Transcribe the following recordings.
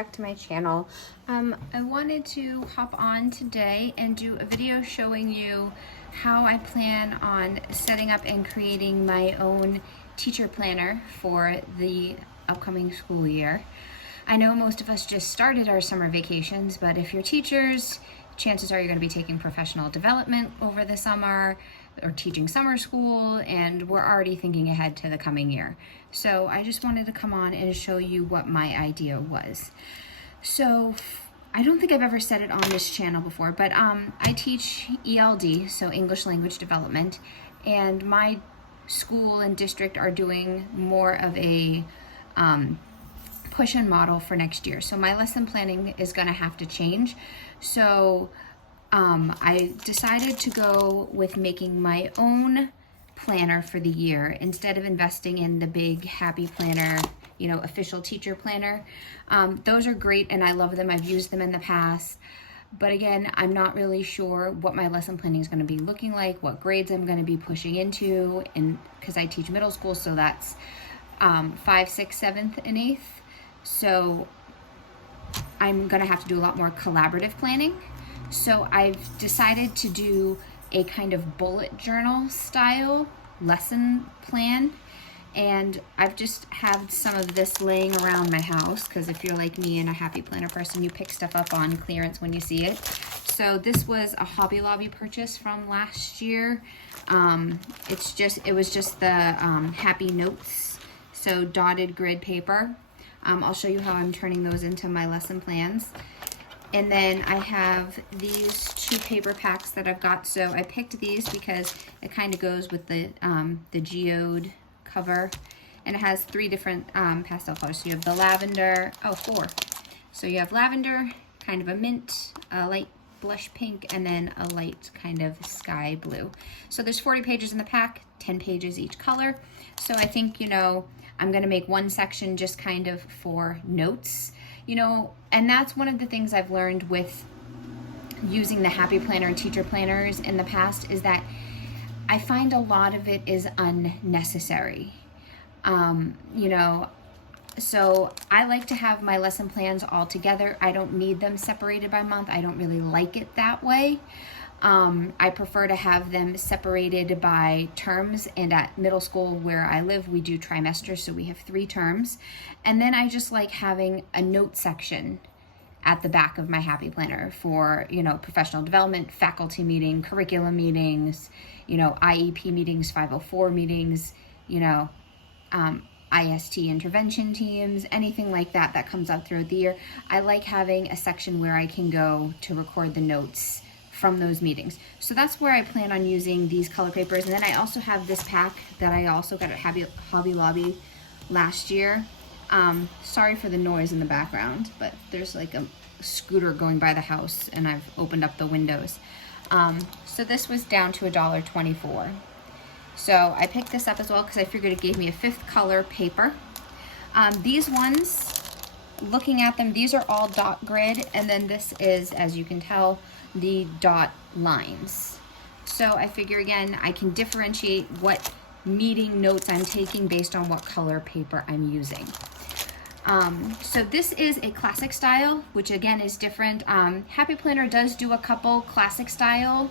back to my channel. I wanted to hop on today and do a video showing you how I plan on setting up and creating my own teacher planner for the upcoming school year. I know most of us just started our summer vacations, but if you're teachers, chances are you're going to be taking professional development over the summer or teaching summer school, and we're already thinking ahead to the coming year. So I just wanted to come on and show you what my idea was. So I don't think I've ever said it on this channel before, but I teach ELD, so English Language Development, and my school and district are doing more of a push-in model for next year. So my lesson planning is going to have to change. So I decided to go with making my own planner for the year instead of investing in the big Happy Planner, official teacher planner. Those are great and I love them. I've used them in the past. But again, I'm not really sure what my lesson planning is going to be looking like, what grades I'm going to be pushing into, and because I teach middle school, so that's 5th, 6th, 7th, and 8th. So I'm going to have to do a lot more collaborative planning. So I've decided to do a kind of bullet journal style lesson plan. And I've just had some of this laying around my house, because if you're like me and a Happy Planner person, you pick stuff up on clearance when you see it. So this was a Hobby Lobby purchase from last year. It was just the Happy Notes, so dotted grid paper. I'll show you how I'm turning those into my lesson plans. And then I have these two paper packs that I've got. So I picked these because it kind of goes with the geode cover. And it has 3 different pastel colors. So you have the lavender, 4. So you have lavender, kind of a mint, a light blush pink, and then a light kind of sky blue. So there's 40 pages in the pack, 10 pages each color. So I think, I'm gonna make one section just kind of for notes, and that's one of the things I've learned with using the Happy Planner and teacher planners in the past, is that I find a lot of it is unnecessary. So I like to have my lesson plans all together. I don't need them separated by month. I don't really like it that way. I prefer to have them separated by terms, and at middle school where I live, we do trimesters, so we have 3 terms. And then I just like having a note section at the back of my Happy Planner for, professional development, faculty meeting, curriculum meetings, IEP meetings, 504 meetings, IST intervention teams, anything like that that comes up throughout the year. I like having a section where I can go to record the notes from those meetings. So that's where I plan on using these color papers. And then I also have this pack that I also got at Hobby Lobby last year. Sorry for the noise in the background, but there's like a scooter going by the house and I've opened up the windows. So this was down to $1.24. So I picked this up as well because I figured it gave me a 5th color paper. These ones, looking at them, these are all dot grid, and then this is, as you can tell, the dot lines. So I figure, again, I can differentiate what meeting notes I'm taking based on what color paper I'm using. So this is a classic style, which again is different. Happy Planner does do a couple classic style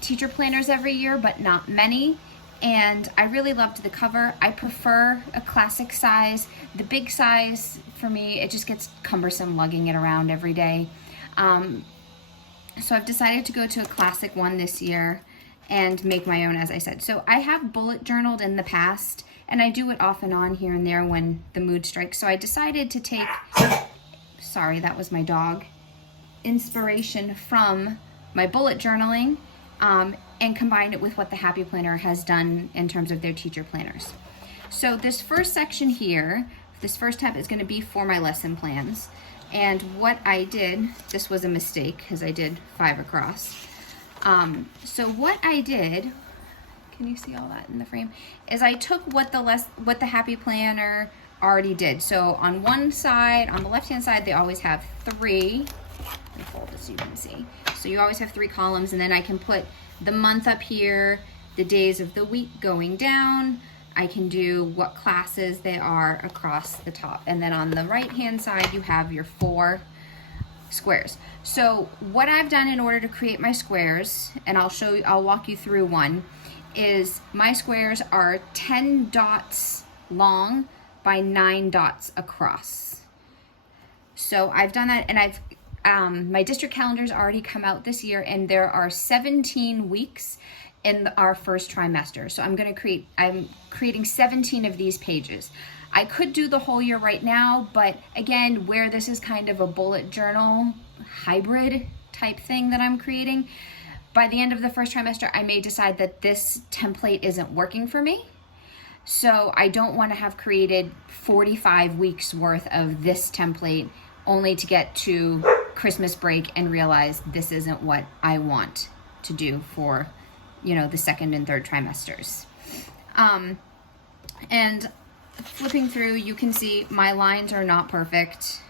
teacher planners every year, but not many. And I really loved the cover. I prefer a classic size. The big size, for me, it just gets cumbersome lugging it around every day. So I've decided to go to a classic one this year and make my own, as I said. So I have bullet journaled in the past, and I do it off and on here and there when the mood strikes. So I decided to take, sorry, that was my dog, inspiration from my bullet journaling, and combined it with what the Happy Planner has done in terms of their teacher planners. So this first section here, this first tab is going to be for my lesson plans. And what I did, this was a mistake because I did 5 across. So what I did, can you see all that in the frame, is I took what the Happy Planner already did. So on one side, on the left-hand side, they always have 3. Let me fold this so you can see. So you always have 3 columns, and then I can put the month up here, the days of the week going down, I can do what classes they are across the top. And then on the right hand side, you have your 4 squares. So what I've done in order to create my squares, and I'll walk you through one, is my squares are 10 dots long by 9 dots across. So I've done that, and my district calendar's already come out this year, and there are 17 weeks in our first trimester. So I'm creating 17 of these pages. I could do the whole year right now, but again, where this is kind of a bullet journal hybrid type thing that I'm creating, by the end of the first trimester, I may decide that this template isn't working for me. So I don't want to have created 45 weeks worth of this template only to get to Christmas break and realize this isn't what I want to do for, the second and third trimesters. And flipping through, you can see my lines are not perfect.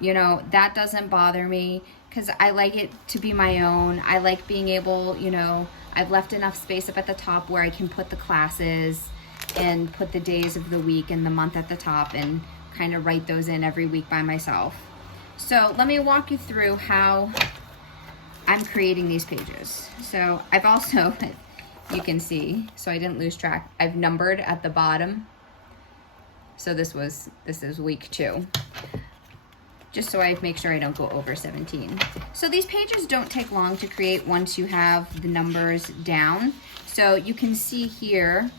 That doesn't bother me because I like it to be my own. I like being able, I've left enough space up at the top where I can put the classes and put the days of the week and the month at the top and kind of write those in every week by myself. So let me walk you through how I'm creating these pages. So I've also, you can see, so I didn't lose track, I've numbered at the bottom. So this is week 2. Just so I make sure I don't go over 17. So these pages don't take long to create once you have the numbers down. So you can see here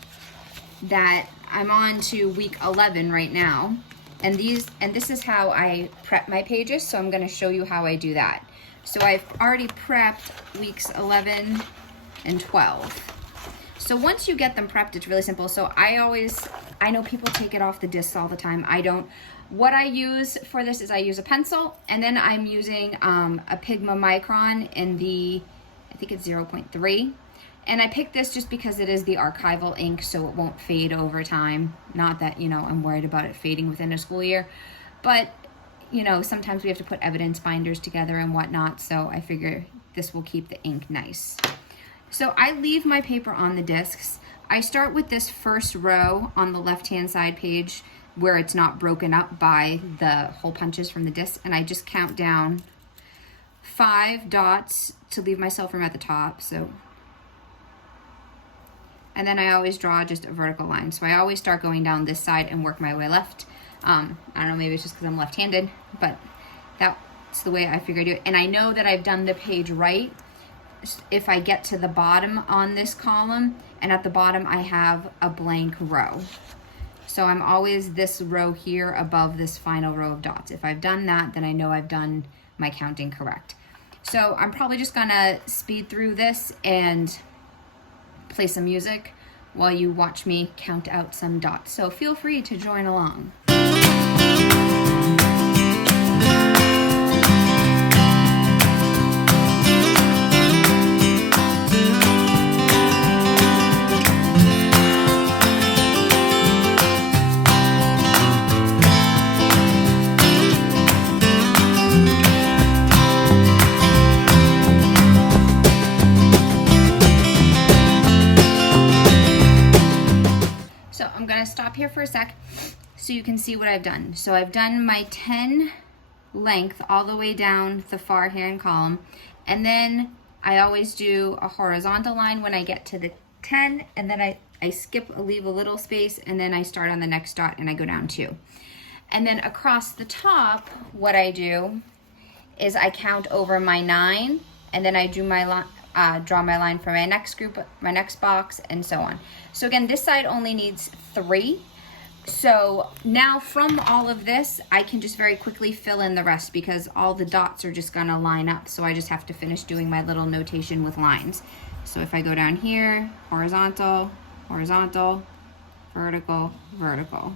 that I'm on to week 11 right now. And this is how I prep my pages. So I'm gonna show you how I do that. So I've already prepped weeks 11 and 12. So once you get them prepped, it's really simple. So I know people take it off the discs all the time. I don't. What I use for this is I use a pencil, and then I'm using a Pigma Micron in the, I think it's 0.3. And I picked this just because it is the archival ink, so it won't fade over time. Not that, I'm worried about it fading within a school year. But, sometimes we have to put evidence binders together and whatnot, so I figure this will keep the ink nice. So I leave my paper on the discs. I start with this first row on the left-hand side page where it's not broken up by the hole punches from the disc, and I just count down 5 dots to leave myself room at the top. So, and then I always draw just a vertical line. So I always start going down this side and work my way left. I don't know, maybe it's just because I'm left-handed, but that's the way I figure I do it. And I know that I've done the page right if I get to the bottom on this column, and at the bottom I have a blank row. So I'm always this row here above this final row of dots. If I've done that, then I know I've done my counting correct. So I'm probably just gonna speed through this and play some music while you watch me count out some dots. So feel free to join along. Stop here for a sec so you can see what I've done. So I've done my 10 length all the way down the far hand column, and then I always do a horizontal line when I get to the 10, and then I skip, leave a little space, and then I start on the next dot and I go down 2. And then across the top, what I do is I count over my 9, and then I do my draw my line for my next group, my next box, and so on. So again, this side only needs 3. So now from all of this, I can just very quickly fill in the rest because all the dots are just gonna line up. So I just have to finish doing my little notation with lines. So if I go down here, horizontal, horizontal, vertical, vertical.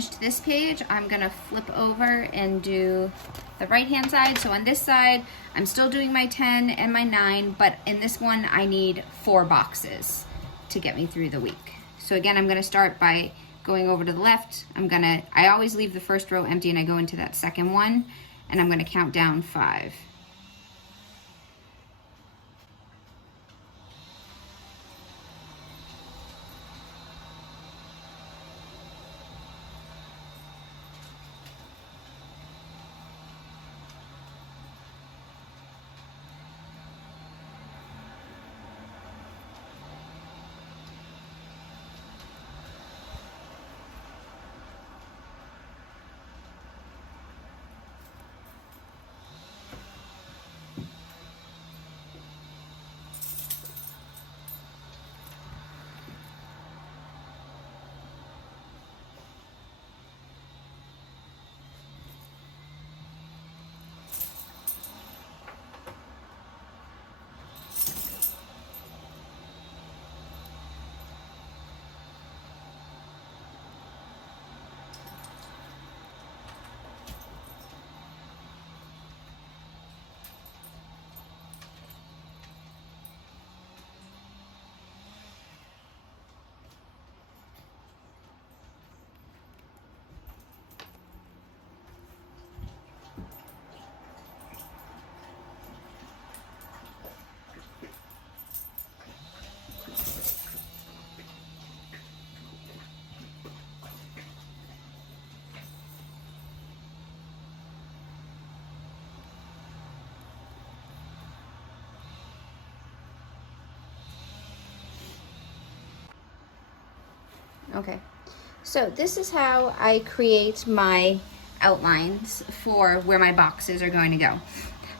finished this page, I'm gonna flip over and do the right-hand side. So on this side, I'm still doing my 10 and my 9, but in this one, I need 4 boxes to get me through the week. So again, I'm gonna start by going over to the left. I always leave the first row empty and I go into that second one, and I'm gonna count down 5. Okay, so this is how I create my outlines for where my boxes are going to go.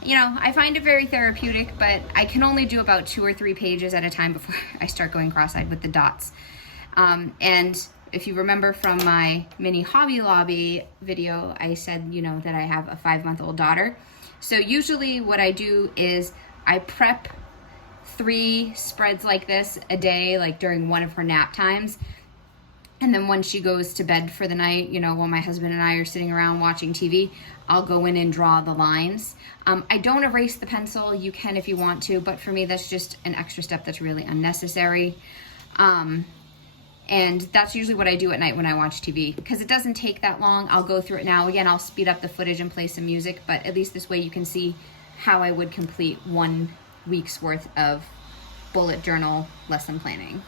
You know, I find it very therapeutic, but I can only do about 2 or 3 pages at a time before I start going cross-eyed with the dots. And if you remember from my mini Hobby Lobby video, I said, you know, that I have a 5-month-old daughter. So usually what I do is I prep 3 spreads like this a day, like during one of her nap times. And then when she goes to bed for the night, you know, while my husband and I are sitting around watching TV, I'll go in and draw the lines. I don't erase the pencil. You can if you want to, but for me, that's just an extra step that's really unnecessary. And that's usually what I do at night when I watch TV, because it doesn't take that long. I'll go through it now. Again, I'll speed up the footage and play some music, but at least this way you can see how I would complete 1 week's worth of bullet journal lesson planning.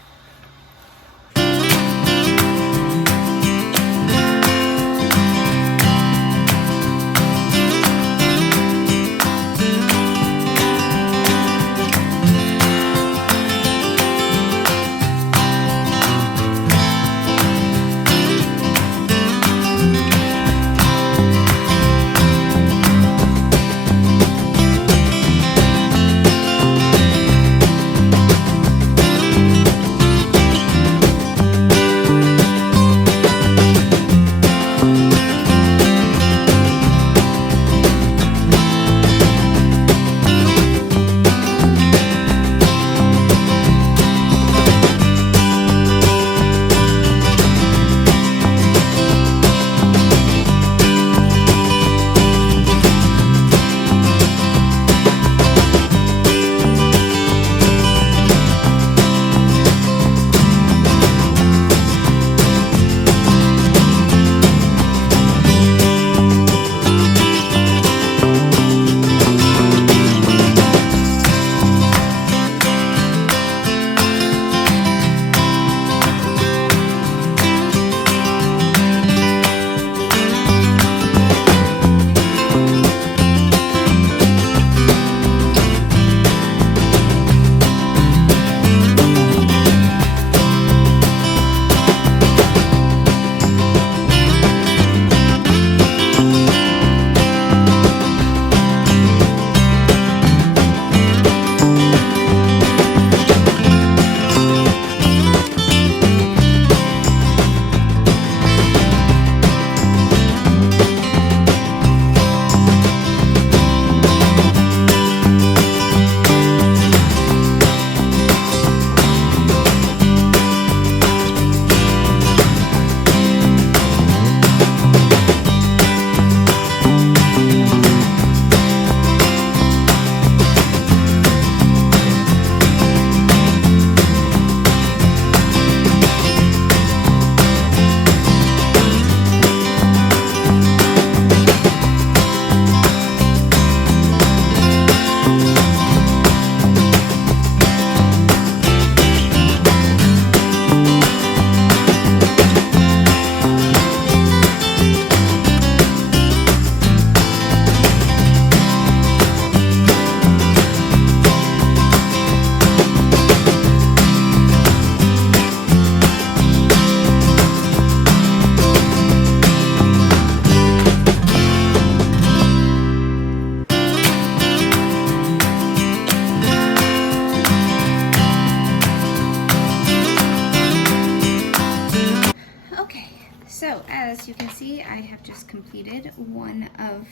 you can see, I have just completed one of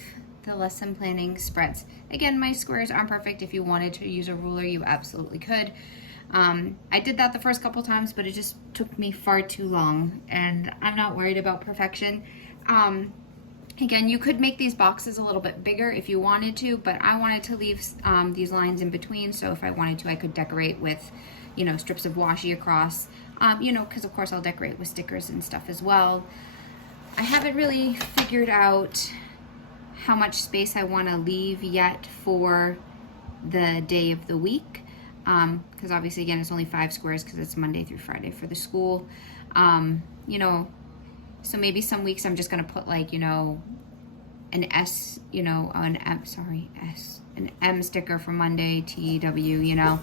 the lesson planning spreads. Again, my squares aren't perfect. If you wanted to use a ruler, you absolutely could. I did that the first couple times, but it just took me far too long, and I'm not worried about perfection. Again, you could make these boxes a little bit bigger if you wanted to, but I wanted to leave these lines in between, so if I wanted to, I could decorate with, you know, strips of washi across, you know, because of course I'll decorate with stickers and stuff as well. I haven't really figured out how much space I want to leave yet for the day of the week, because obviously, again, it's only 5 squares because it's Monday through Friday for the school. You know, so maybe some weeks I'm just going to put, like, you know, an S, you know, an M sticker for Monday, TW, you know,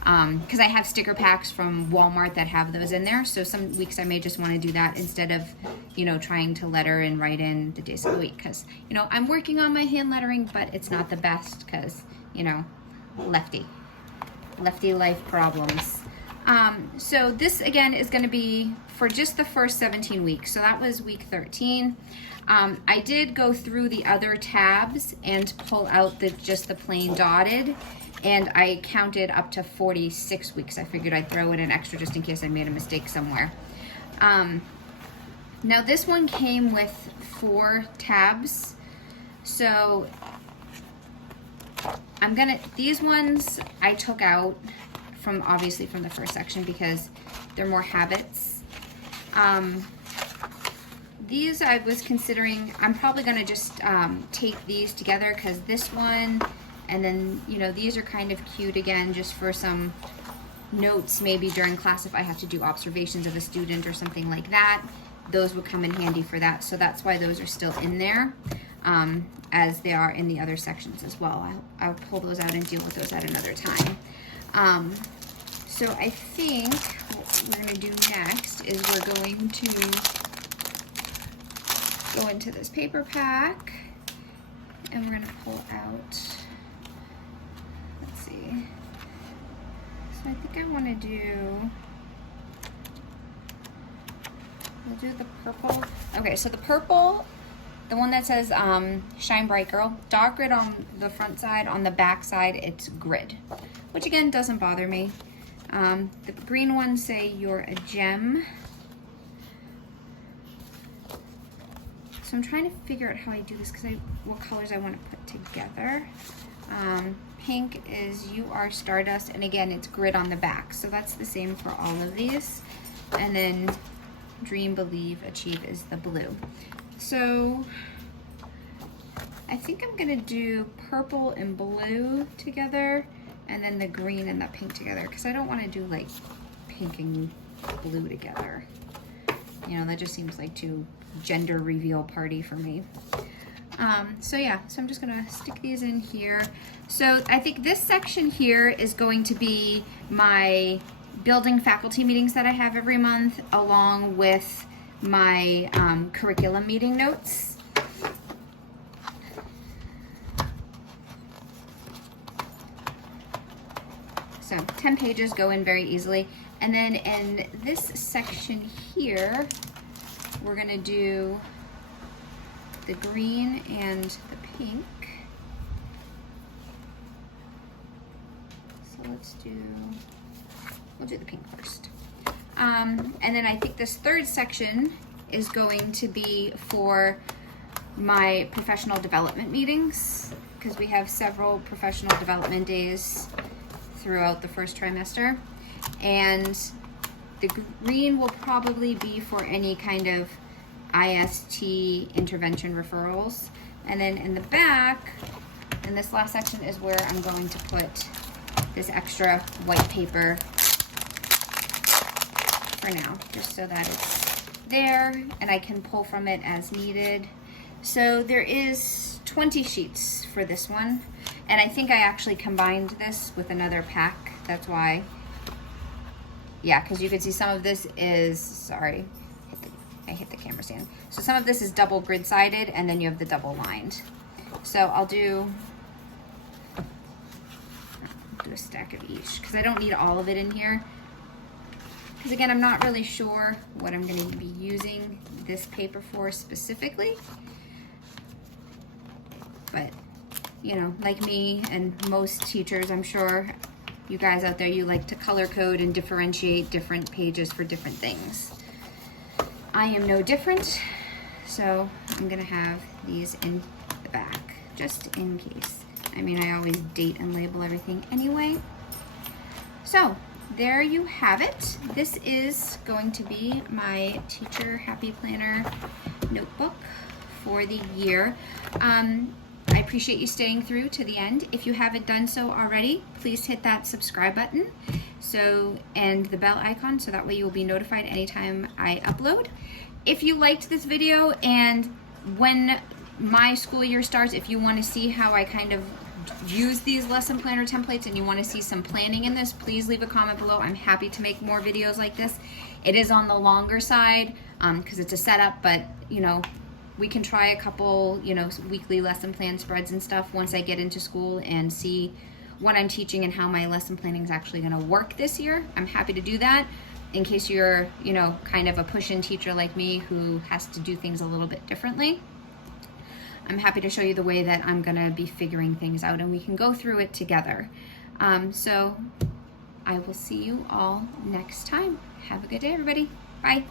because I have sticker packs from Walmart that have those in there. So some weeks I may just want to do that instead of, you know, trying to letter and write in the days of the week, because, you know, I'm working on my hand lettering, but it's not the best because, you know, lefty life problems. So this again is going to be for just the first 17 weeks. So that was week 13. I did go through the other tabs and pull out just the plain dotted, and I counted up to 46 weeks. I figured I'd throw in an extra just in case I made a mistake somewhere. Now this one came with 4 tabs. So these ones I took out from, obviously, from the first section because they're more habits. These I was considering, I'm probably gonna just tape these together, because this one, and then, you know, these are kind of cute again, just for some notes maybe during class if I have to do observations of a student or something like that. Those would come in handy for that, so that's why those are still in there, as they are in the other sections as well. I'll pull those out and deal with those at another time. So I think what we're going to do next is we're going to go into this paper pack, and we're going to pull out, let's see, so I think I want to do, we'll do the purple. Okay, so the purple, the one that says Shine Bright Girl, dot grid on the front side, on the back side it's grid, which again doesn't bother me. The green ones say You're a Gem. So I'm trying to figure out how I do this, because what colors I want to put together. Pink is You Are Stardust, and again it's grid on the back, so that's the same for all of these. And then Dream, Believe, Achieve is the blue. So I think I'm gonna do purple and blue together, and then the green and the pink together, because I don't want to do like pink and blue together. You know, that just seems like too gender reveal party for me. So yeah, so I'm just gonna stick these in here. So I think this section here is going to be my building faculty meetings that I have every month, along with my curriculum meeting notes. So 10 pages go in very easily. And then in this section here, we're gonna do the green and the pink. So we'll do the pink first. And then I think this third section is going to be for my professional development meetings, because we have several professional development days throughout the first trimester. And the green will probably be for any kind of IST intervention referrals. And then in the back, in this last section, is where I'm going to put this extra white paper for now, just so that it's there and I can pull from it as needed. So there is 20 sheets for this one, and I think I actually combined this with another pack. That's why, yeah, because you can see some of this is, sorry, I hit the camera stand. So some of this is double grid sided, and then you have the double lined. So I'll do a stack of each, because I don't need all of it in here. because again, I'm not really sure what I'm going to be using this paper for specifically. But, you know, like me and most teachers, I'm sure you guys out there, you like to color code and differentiate different pages for different things. I am no different, so I'm gonna have these in the back, just in case. I mean, I always date and label everything anyway. So, there you have it. This is going to be my Teacher Happy Planner notebook for the year. I appreciate you staying through to the end. If you haven't done so already, please hit that subscribe button and the bell icon so that way you will be notified anytime I upload. If you liked this video and when my school year starts, if you want to see how I kind of use these lesson planner templates and you want to see some planning in this, please leave a comment below. I'm happy to make more videos like this. It is on the longer side because it's a setup, but you know, we can try a couple, you know, weekly lesson plan spreads and stuff once I get into school and see what I'm teaching and how my lesson planning is actually going to work this year. I'm happy to do that in case you're, you know, kind of a push-in teacher like me who has to do things a little bit differently. I'm happy to show you the way that I'm going to be figuring things out and we can go through it together. So I will see you all next time. Have a good day, everybody. Bye.